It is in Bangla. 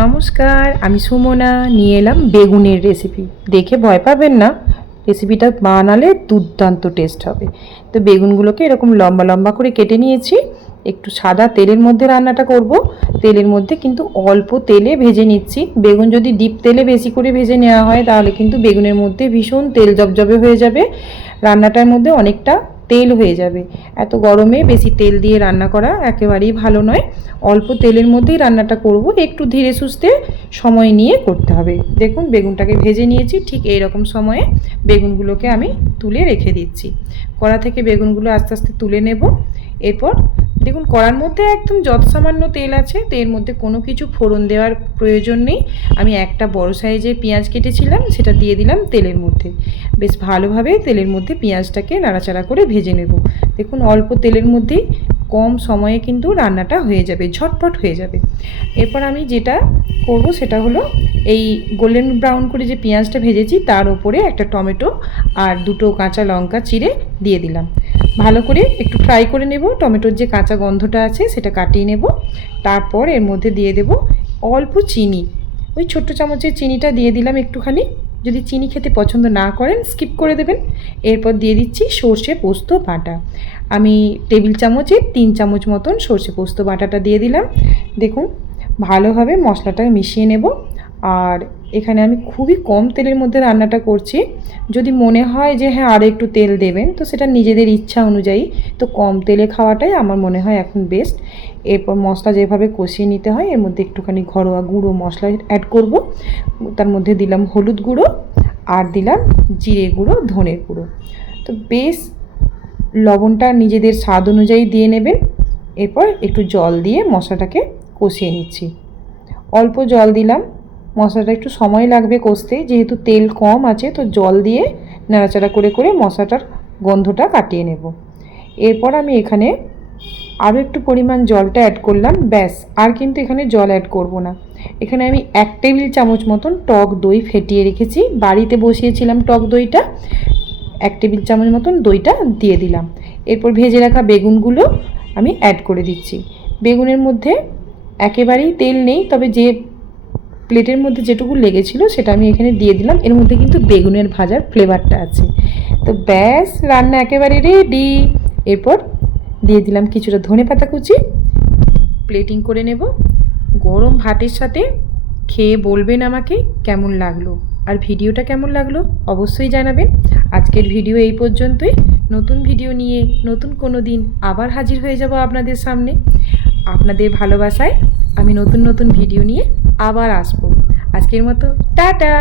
নমস্কার, আমি সুমনা নিয়ে এলাম বেগুনের রেসিপি। দেখে ভয় পাবেন না, রেসিপিটা বানালে দুর্দান্ত টেস্ট হবে। তো বেগুনগুলোকে এরকম লম্বা লম্বা করে কেটে নিয়েছি। একটু সাদা তেলের মধ্যে রান্নাটা করব। তেলের মধ্যে কিন্তু অল্প তেলে ভেজে নিচ্ছি। বেগুন যদি ডিপ তেলে বেশি করে ভেজে নেওয়া হয় তাহলে কিন্তু বেগুনের মধ্যে ভীষণ তেল জবজবে হয়ে যাবে, রান্নাটার মধ্যে অনেকটা তেল হয়ে যাবে। এত গরমে বেশি তেল দিয়ে রান্না করা একেবারেই ভালো নয়। অল্প তেলের মধ্যেই রান্নাটা করব, একটু ধীরে সুস্থে সময় নিয়ে করতে হবে। দেখুন বেগুনটাকে ভেজে নিয়েছি, ঠিক এই রকম সময়ে বেগুনগুলোকে আমি তুলে রেখে দিচ্ছি। কড়া থেকে বেগুনগুলো আস্তে আস্তে তুলে নেব। এরপর দেখুন কড়ার মধ্যে একদম যত সামান্য তেল আছে, তো এর মধ্যে কোনো কিছু ফোড়ন দেওয়ার প্রয়োজন নেই। আমি একটা বড় সাইজের পেঁয়াজ কেটেছিলাম, সেটা দিয়ে দিলাম তেলের মধ্যে। বেশ ভালোভাবে তেলের মধ্যে পেঁয়াজটাকে নাড়াচাড়া করে ভেজে নেব। দেখুন অল্প তেলের মধ্যেই কম সময়ে কিন্তু রান্নাটা হয়ে যাবে, ঝটপট হয়ে যাবে। এরপর আমি যেটা করব সেটা হলো এই গোল্ডেন ব্রাউন করে যে পেঁয়াজটা ভেজেছি তার ওপরে একটা টমেটো আর দুটো কাঁচা লঙ্কা চিড়ে দিয়ে দিলাম। ভালো করে একটু ফ্রাই করে নেব, টমেটোর যে কাঁচা গন্ধটা আছে সেটা কাটিয়ে নেব। তারপর এর মধ্যে দিয়ে দেব অল্প চিনি, ওই ছোট্ট চামচের চিনিটা দিয়ে দিলাম একটুখানি। যদি চিনি খেতে পছন্দ না করেন স্কিপ করে দেবেন। এরপর দিয়ে দিচ্ছি সর্ষে পোস্ত বাটা। আমি টেবিল চামচে 3 চামচ মতন সর্ষে পোস্ত বাটাটা দিয়ে দিলাম। দেখুন ভালোভাবে মশলাটা মিশিয়ে নেব। আর এখানে আমি খুবই কম তেলের মধ্যে রান্নাটা করছি। যদি মনে হয় যে হ্যাঁ আরও একটু তেল দেবেন, তো সেটা নিজেদের ইচ্ছা অনুযায়ী। তো কম তেলে খাওয়াটাই আমার মনে হয় এখন বেস্ট। এরপর মশলা যেভাবে কষিয়ে নিতে হয়, এর মধ্যে একটুখানি ঘরোয়া গুঁড়ো মশলা অ্যাড করব। তার মধ্যে দিলাম হলুদ গুঁড়ো আর দিলাম জিরে গুঁড়ো, ধনের গুঁড়ো। তো বেশ লবণটা নিজেদের স্বাদ অনুযায়ী দিয়ে নেবেন। এরপর একটু জল দিয়ে মশলাটাকে কষিয়ে নিচ্ছি। অল্প জল দিলাম, মশলাটা একটু সময় লাগবে কষতে, যেহেতু তেল কম আছে। তো জল দিয়ে নাড়াচাড়া করে করে মশলাটার গন্ধটা কাটিয়ে নেব। এরপর আমি এখানে আরও একটু পরিমাণ জলটা অ্যাড করলাম, ব্যাস। আর কিন্তু এখানে জল অ্যাড করব না। এখানে আমি 1 টেবিল চামচ মতন টক দই ফেটিয়ে রেখেছি, বাড়িতে বসিয়েছিলাম টক দইটা। 1 টেবিল চামচ মতন দইটা দিয়ে দিলাম। এরপর ভেজে রাখা বেগুনগুলো আমি অ্যাড করে দিচ্ছি। বেগুনের মধ্যে একেবারেই তেল নেই, তবে যে প্লেটের মধ্যে যেটুকু লেগেছিল সেটা আমি এখানে দিয়ে দিলাম। এর মধ্যে কিন্তু বেগুনের ভাজার ফ্লেভারটা আছে। তো ব্যাস, রান্না একেবারে রেডি। এরপর দিয়ে দিলাম কিছুটা ধনেপাতা কুচি, প্লেটিং করে নেব। গরম ভাতের সাথে খেয়ে বলবেন আমাকে কেমন লাগলো, আর ভিডিওটা কেমন লাগলো অবশ্যই জানাবেন। আজকের ভিডিও এই পর্যন্তই। নতুন ভিডিও নিয়ে নতুন কোনো দিন আবার হাজির হয়ে যাব আপনাদের সামনে। আপনাদের ভালোবাসায় আমি নতুন নতুন ভিডিও নিয়ে আবার আসবো। আজকের মতো টাটা।